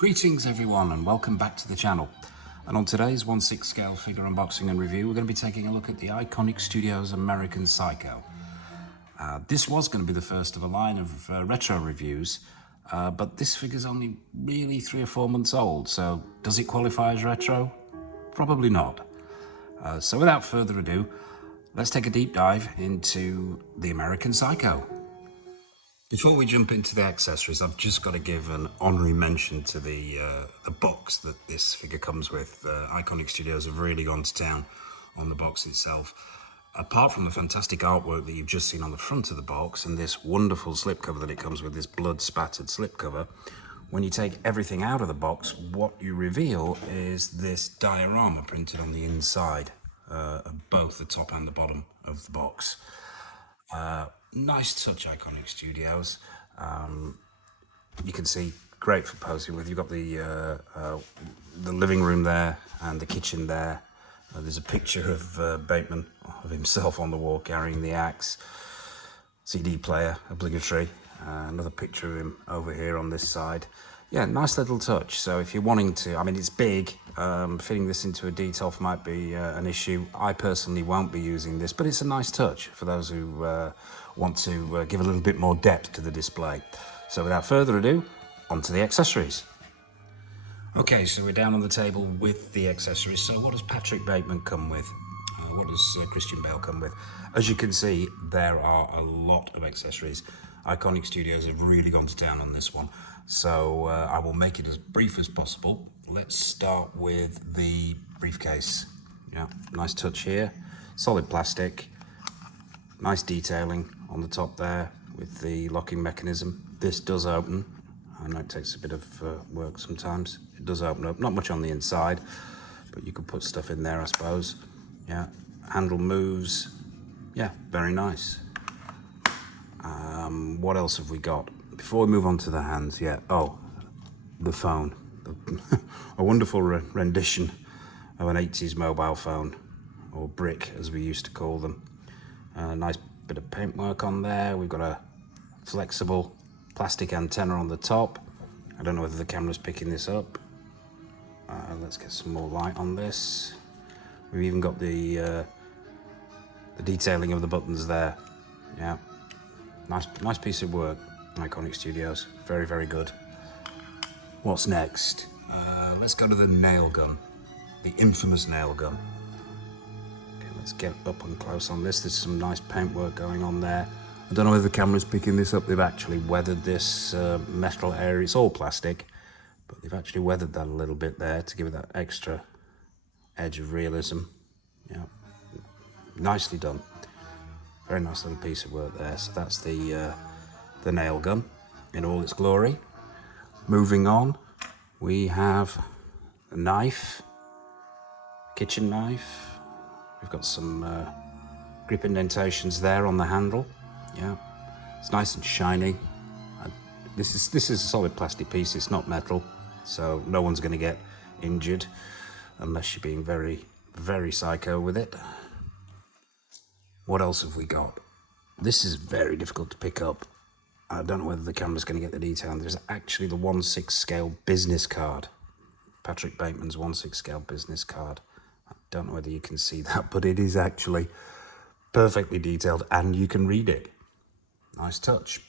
Greetings everyone and welcome back to the channel. And on today's 1/6 scale figure unboxing and review, we're going to be taking a look at the Iconiq Studios American Psycho. This was going to be the first of a line of retro reviews, but this figure's only really 3 or 4 months old, so does it qualify as retro? Probably not. So without further ado, let's take a deep dive into the American Psycho. Before we jump into the accessories, I've just got to give an honorary mention to the box that this figure comes with. Iconiq Studios have really gone to town on the box itself. Apart from the fantastic artwork that you've just seen on the front of the box and this wonderful slipcover that it comes with, this blood spattered slipcover, when you take everything out of the box, what you reveal is this diorama printed on the inside of both the top and the bottom of the box. Nice touch, Iconiq Studios. You can see, great for posing with. You've got the living room there and the kitchen there. There's a picture of Bateman, of himself on the wall carrying the axe. CD player, obligatory. Another picture of him over here on this side. Yeah, nice little touch. So if you're wanting to, I mean, it's big. Fitting this into a detolf might be an issue. I personally won't be using this, but it's a nice touch for those who want to give a little bit more depth to the display. So without further ado, onto the accessories. Okay, so we're down on the table with the accessories. So what does Patrick Bateman come with? What does Christian Bale come with? As you can see, there are a lot of accessories. Iconiq Studios have really gone to town on this one. So I will make it as brief as possible. Let's start with the briefcase. Yeah, nice touch here. Solid plastic. Nice detailing on the top there with the locking mechanism. This does open. I know it takes a bit of work sometimes. It does open up. Not much on the inside, but you could put stuff in there, I suppose. Yeah, handle moves. Yeah, very nice. What else have we got? Before we move on to the hands, yeah. Oh, the phone. A wonderful rendition of an 80s mobile phone, or brick as we used to call them. Nice bit of paintwork on there. We've got a flexible plastic antenna on the top. I don't know whether the camera's picking this up. Let's get some more light on this. We've even got the detailing of the buttons there. Yeah, nice piece of work. Iconiq Studios, very, very good. What's next? Let's go to the nail gun, the infamous nail gun. Okay, let's get up and close on this. There's some nice paintwork going on there. I don't know whether the camera's picking this up. They've actually weathered this metal area. It's all plastic, but they've actually weathered that a little bit there to give it that extra edge of realism. Yeah, nicely done. Very nice little piece of work there. So that's the nail gun in all its glory. Moving on, we have a knife, kitchen knife. We've got some grip indentations there on the handle. Yeah, it's nice and shiny. This is a solid plastic piece. It's not metal, so no one's going to get injured unless you're being very, very psycho with it. What else have we got? This is very difficult to pick up. I don't know whether the camera's going to get the detail. There's actually the 1/6 scale business card. Patrick Bateman's 1/6 scale business card. I don't know whether you can see that, but it is actually perfectly detailed and you can read it. Nice touch.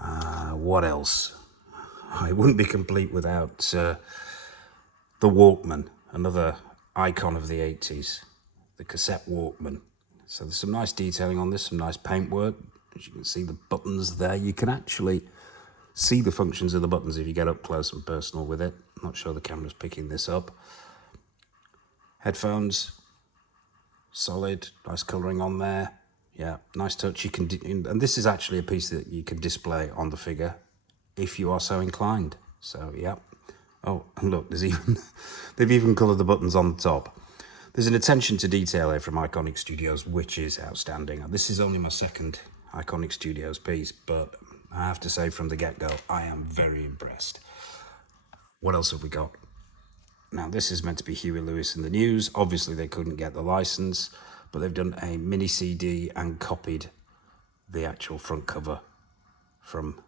What else? It wouldn't be complete without the Walkman, another icon of the 80s, the cassette Walkman. So there's some nice detailing on this, some nice paintwork. As you can see the buttons there, you can actually see the functions of the buttons if you get up close and personal with it. I'm not sure the camera's picking this up. Headphones, solid, nice colouring on there. Yeah, nice touch. You can, and this is actually a piece that you can display on the figure if you are so inclined. So yeah. Oh, and look, there's even they've even coloured the buttons on the top. There's an attention to detail here from Iconiq Studios, which is outstanding. This is only my second Iconiq Studios piece, but I have to say from the get-go, I am very impressed. What else have we got? Now, this is meant to be Huey Lewis in the News. Obviously, they couldn't get the license, but they've done a mini CD and copied the actual front cover from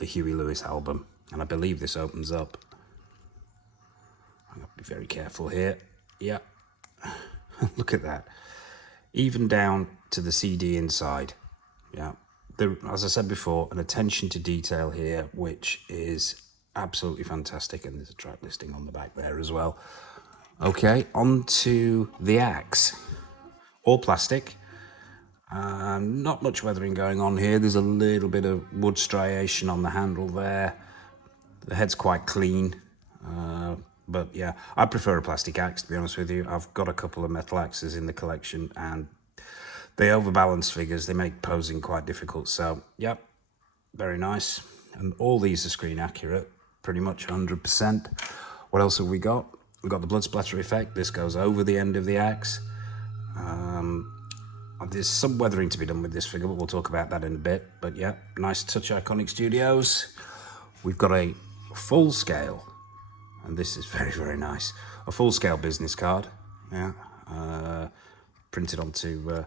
the Huey Lewis album. And I believe this opens up. I've got to be very careful here. Yeah, look at that. Even down to the CD inside. Yeah, as I said before, an attention to detail here, which is absolutely fantastic. And there's a track listing on the back there as well. Okay, on to the axe. All plastic. Not much weathering going on here. There's a little bit of wood striation on the handle there. The head's quite clean. But yeah, I prefer a plastic axe, to be honest with you. I've got a couple of metal axes in the collection and they overbalance figures. They make posing quite difficult. So, yep, very nice. And all these are screen accurate, pretty much 100%. What else have we got? We've got the blood splatter effect. This goes over the end of the axe. There's some weathering to be done with this figure, but we'll talk about that in a bit. But yeah, nice touch, Iconiq Studios. We've got a full scale, and this is very, very nice. A full scale business card, yeah, printed onto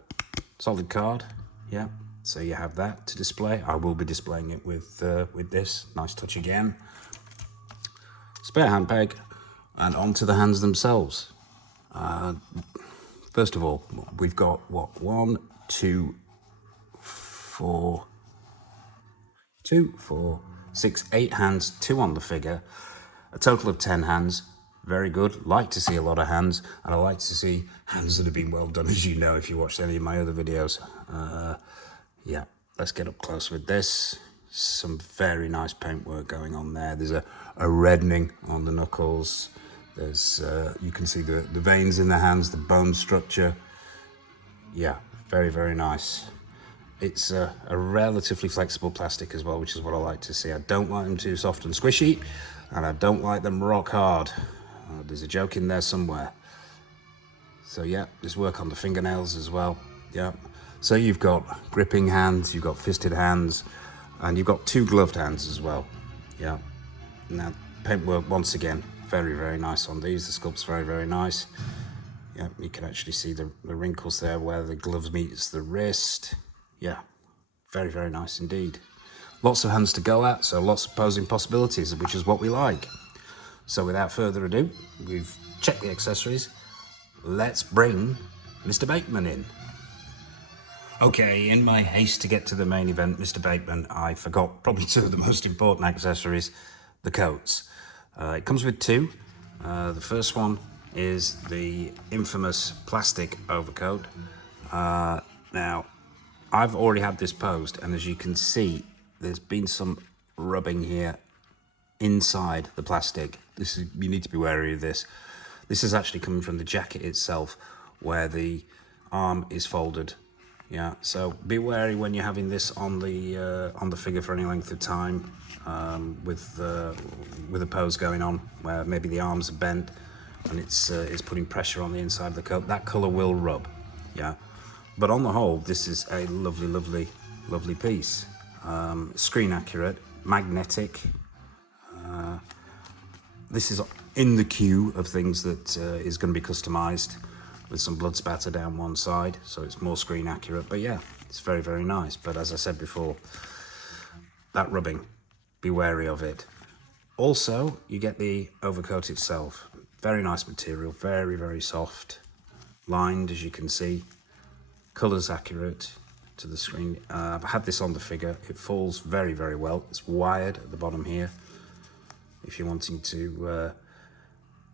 solid card, yeah. So you have that to display. I will be displaying it with this. Nice touch again. Spare hand peg, and onto the hands themselves. First of all, we've got what? 1, 2, 4, 6, 8 hands, 2 on the figure, a total of 10 hands. Very good. Like to see a lot of hands, and I like to see hands that have been well done, as you know, if you watched any of my other videos. Yeah, let's get up close with this. Some very nice paintwork going on there. There's a reddening on the knuckles. There's, you can see the veins in the hands, the bone structure. Yeah, very, very nice. It's a relatively flexible plastic as well, which is what I like to see. I don't like them too soft and squishy, and I don't like them rock hard. There's a joke in there somewhere. So yeah, there's work on the fingernails as well. Yeah. So you've got gripping hands, you've got fisted hands, and you've got 2 gloved hands as well. Yeah. Now, paintwork once again. Very, very nice on these. The sculpt's very, very nice. Yeah, you can actually see the wrinkles there where the gloves meets the wrist. Yeah, very, very nice indeed. Lots of hands to go at, so lots of posing possibilities, which is what we like. So without further ado, we've checked the accessories. Let's bring Mr. Bateman in. Okay, in my haste to get to the main event, Mr. Bateman, I forgot probably 2 of the most important accessories, the coats. It comes with 2. The first one is the infamous plastic overcoat. Now, I've already had this posed, and as you can see, there's been some rubbing here inside the plastic. You need to be wary of this. This is actually coming from the jacket itself, where the arm is folded. Yeah, so be wary when you're having this on the figure for any length of time, with a pose going on where maybe the arms are bent and it's putting pressure on the inside of the coat. That colour will rub, yeah. But on the whole, this is a lovely, lovely, lovely piece. Screen accurate, magnetic. This is in the queue of things that is going to be customised, with some blood spatter down one side, so it's more screen accurate. But yeah, it's very, very nice. But as I said before, that rubbing, be wary of it. Also, you get the overcoat itself. Very nice material, very, very soft. Lined, as you can see. Colours accurate to the screen. I've had this on the figure. It falls very, very well. It's wired at the bottom here. If you're wanting to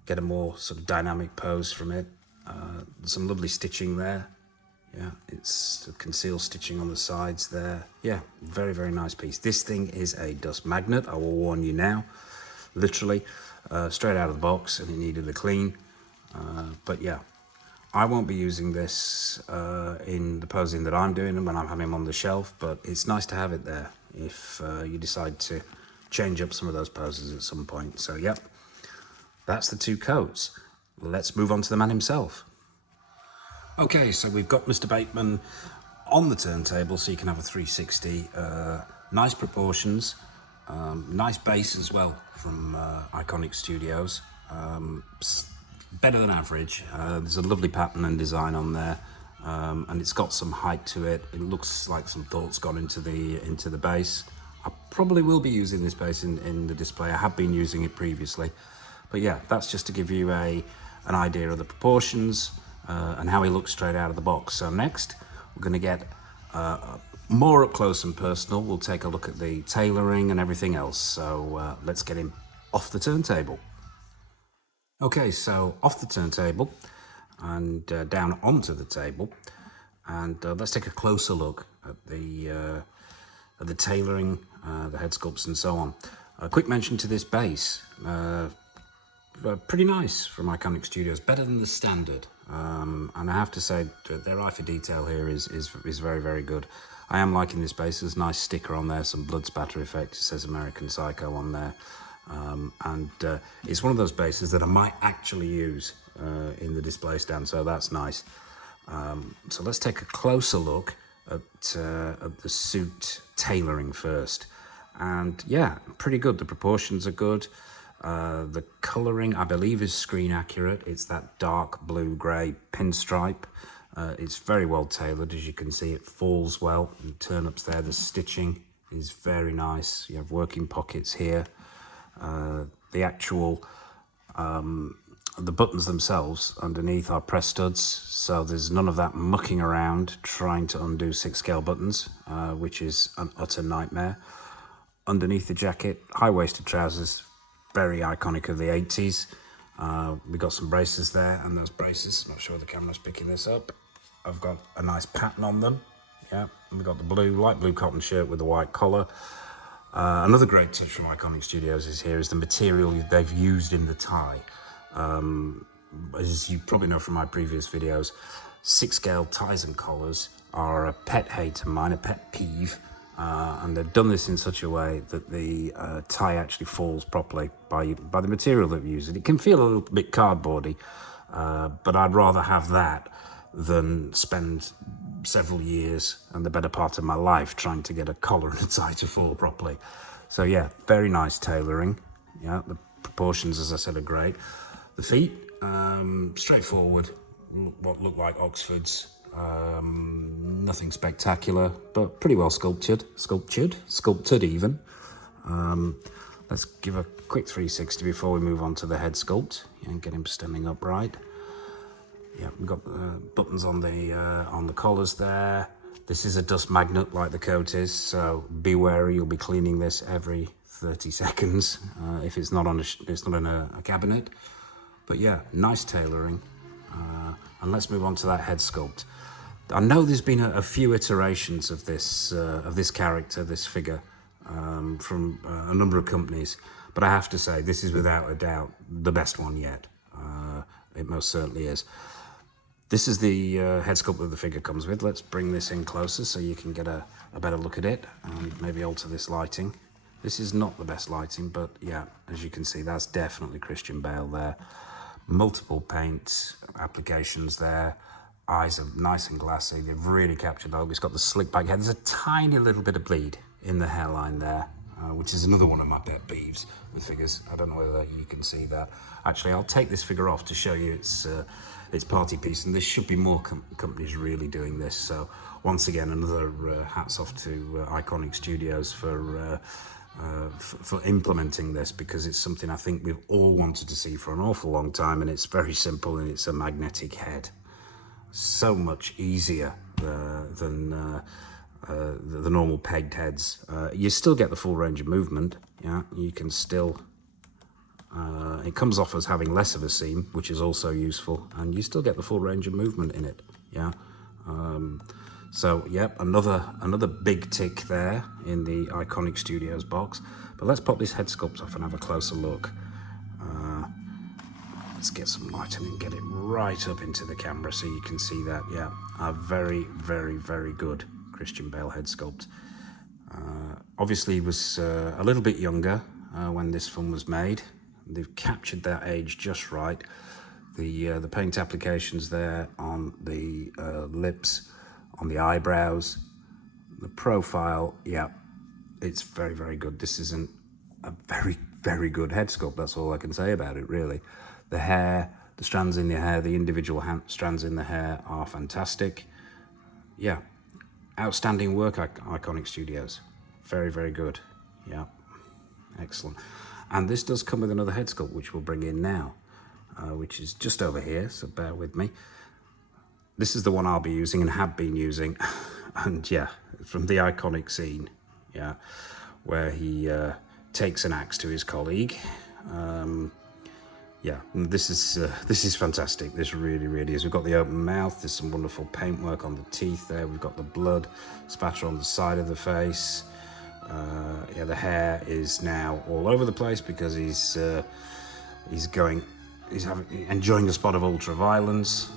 get a more sort of dynamic pose from it. Some lovely stitching there. Yeah, it's concealed stitching on the sides there. Yeah, very, very nice piece. This thing is a dust magnet, I will warn you now. Literally, straight out of the box, and it needed a clean. But yeah, I won't be using this in the posing that I'm doing when I'm having them on the shelf, but it's nice to have it there if you decide to change up some of those poses at some point. So yep, that's the 2 coats. Let's move on to the man himself. Okay, so we've got Mr. Bateman on the turntable, so you can have a 360. Nice proportions, nice base as well from Iconiq Studios. Better than average. There's a lovely pattern and design on there, and it's got some height to it. It looks like some thought's gone into the base. I probably will be using this base in the display. I have been using it previously. But yeah, that's just to give you an idea of the proportions and how he looks straight out of the box. So next, we're going to get more up close and personal. We'll take a look at the tailoring and everything else. So let's get him off the turntable. Okay, so off the turntable and down onto the table, and let's take a closer look at the tailoring, the head sculpts and so on. A quick mention to this base, pretty nice from Iconiq Studios, better than the standard, and I have to say that their eye for detail here is very, very good. I am liking this base. There's a nice sticker on there, some blood spatter effect. It says American Psycho on there. And it's one of those bases that I might actually use in the display stand, so that's nice. So let's take a closer look at the suit tailoring first. And yeah, pretty good. The proportions are good. The colouring, I believe, is screen accurate. It's that dark blue-grey pinstripe. It's very well tailored, as you can see. It falls well. The turn-ups there, the stitching is very nice. You have working pockets here. The actual the buttons themselves underneath are press studs, so there's none of that mucking around trying to undo 6-scale buttons, which is an utter nightmare. Underneath the jacket, high-waisted trousers, very iconic of the 80s. We got some braces there, and those braces, not sure the camera's picking this up, I've got a nice pattern on them. Yeah, and we've got the light blue cotton shirt with the white collar. Another great touch from Iconiq Studios is the material they've used in the tie. As you probably know from my previous videos, 6-scale ties and collars are a pet hate of mine, a pet peeve, and they've done this in such a way that the tie actually falls properly by the material they've used. It can feel a little bit cardboardy, but I'd rather have that than spend several years and the better part of my life trying to get a collar and a tie to fall properly. So yeah, very nice tailoring. Yeah, the proportions, as I said, are great. The feet, straightforward, what look like Oxfords. Nothing spectacular, but pretty well sculptured even. Let's give a quick 360 before we move on to the head sculpt and get him standing upright. Yeah, we've got buttons on the collars there. This is a dust magnet like the coat is, so be wary. You'll be cleaning this every 30 seconds if it's not in a cabinet. But yeah, nice tailoring. And let's move on to that head sculpt. I know there's been a few iterations of this character, this figure, from a number of companies, but I have to say this is without a doubt the best one yet. It most certainly is. This is the head sculpt that the figure comes with. Let's bring this in closer so you can get a better look at it and maybe alter this lighting. This is not the best lighting, but yeah, as you can see, that's definitely Christian Bale there. Multiple paint applications there. Eyes are nice and glassy. They've really captured that. It's got the slick back head. There's a tiny little bit of bleed in the hairline there, which is another one of my pet peeves with figures. I don't know whether you can see that. Actually, I'll take this figure off to show you its party piece, and there should be more companies really doing this. So once again, another hats off to Iconiq Studios for implementing this, because it's something I think we've all wanted to see for an awful long time, and it's very simple, and it's a magnetic head. So much easier than the normal pegged heads. You still get the full range of movement. Yeah, you can still. It comes off as having less of a seam, which is also useful, and you still get the full range of movement in it. Yeah. So yep, another big tick there in the Iconiq Studios box. But let's pop this head sculpt off and have a closer look. Let's get some lighting and get it right up into the camera so you can see that. Yeah, a very, very, very good Christian Bale head sculpt. Obviously, he was a little bit younger when this film was made. They've captured that age just right. The paint applications there on the lips, on the eyebrows, the profile, yeah, it's very, very good. This isn't a very, very good head sculpt. That's all I can say about it, really. The hair, the strands in the hair, the individual strands in the hair are fantastic. Yeah, outstanding work, Iconiq Studios. Very, very good. Yeah, excellent. And this does come with another head sculpt, which we'll bring in now, which is just over here, so bear with me. This is the one I'll be using and have been using, and yeah, from the Iconiq scene, yeah, where he takes an axe to his colleague. Yeah, this is fantastic. This really is. We've got the open mouth. There's some wonderful paintwork on the teeth there. We've got the blood spatter on the side of the face. Yeah, the hair is now all over the place because he's enjoying a spot of ultraviolence.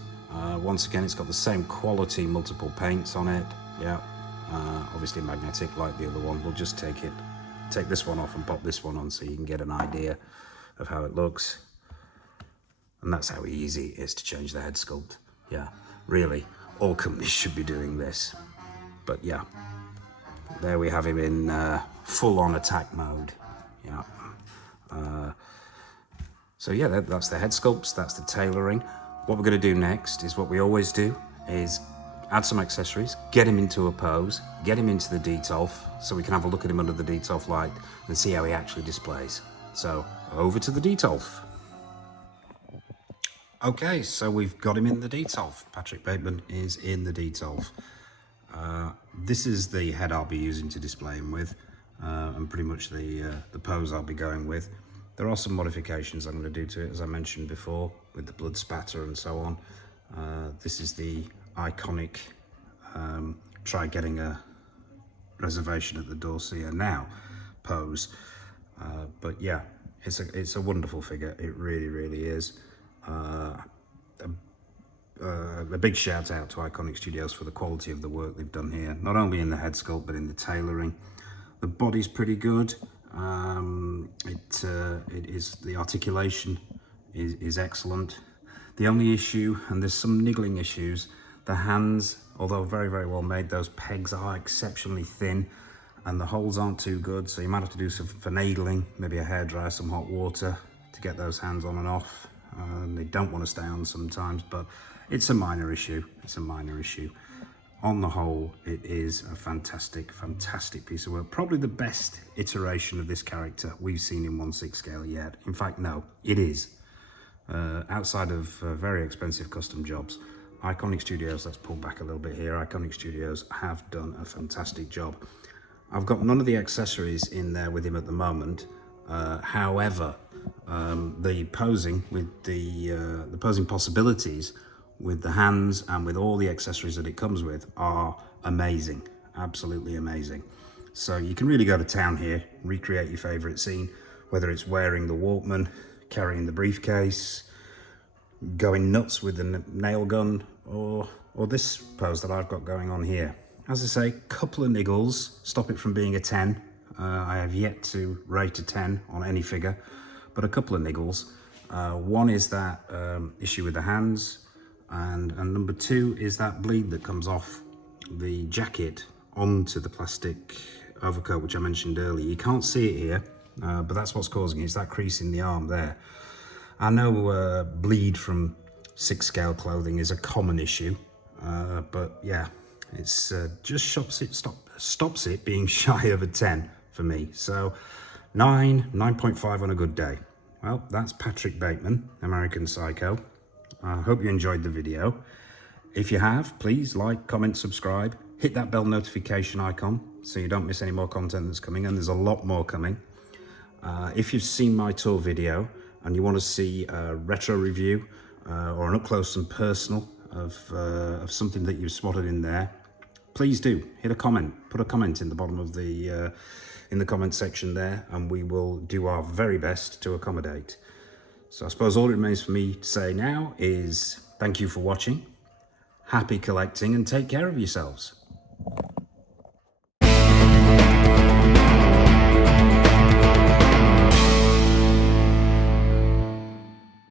Once again, it's got the same quality, multiple paints on it. Yeah, obviously magnetic like the other one. We'll just take this one off and pop this one on so you can get an idea of how it looks. And that's how easy it is to change the head sculpt. Yeah, really, all companies should be doing this. But yeah, there we have him in full-on attack mode. Yeah. So yeah, that's the head sculpts, that's the tailoring. What we're going to do next is what we always do, is add some accessories, get him into a pose, get him into the detolf, so we can have a look at him under the detolf light and see how he actually displays. So, over to the detolf. Okay, so we've got him in the detolf. Patrick Bateman is in the detolf. This is the head I'll be using to display him with, and pretty much the pose I'll be going with. There are some modifications I'm going to do to it, as I mentioned before, with the blood spatter and so on. This is the Iconiq try getting a reservation at the door, see her now pose. But yeah, it's a wonderful figure. It really is. A big shout out to Iconiq Studios for the quality of the work they've done here, not only in the head sculpt but in the tailoring. The body's pretty good. It is, the articulation is excellent. The only issue, and there's some niggling issues, the hands, although very well made, those pegs are exceptionally thin and the holes aren't too good, so you might have to do some finagling, maybe a hairdryer, some hot water to get those hands on and off. They don't want to stay on sometimes, but it's a minor issue. It's a minor issue. On the whole, it is a fantastic piece of work. Probably the best iteration of this character we've seen in 1/6 scale yet. In fact, no, it is. Outside of very expensive custom jobs, Iconiq Studios, let's pull back a little bit here, Iconiq Studios have done a fantastic job. I've got none of the accessories in there with him at the moment. However, the posing with the posing possibilities with the hands and with all the accessories that it comes with are amazing, absolutely amazing. So you can really go to town here, recreate your favorite scene, whether it's wearing the Walkman, carrying the briefcase, going nuts with the nail gun, or this pose that I've got going on here. As I say, couple of niggles stop it from being a 10. I have yet to rate a 10 on any figure, but a couple of niggles. One is that issue with the hands, and number two is that bleed that comes off the jacket onto the plastic overcoat, which I mentioned earlier. You can't see it here, but that's what's causing it. It's that crease in the arm there. I know bleed from 6 scale clothing is a common issue, but yeah, it's just stops it being shy of a 10 for me. So 9.5 on a good day. Well, that's Patrick Bateman, American Psycho. I hope you enjoyed the video. If you have, please like, comment, subscribe, hit that bell notification icon so you don't miss any more content that's coming, and there's a lot more coming. If you've seen my tour video and you want to see a retro review or an up close and personal of something that you've spotted in there, please do hit a comment, put a comment in the bottom of the in the comment section there, and we will do our very best to accommodate. So I suppose all it remains for me to say now is thank you for watching, happy collecting, and take care of yourselves.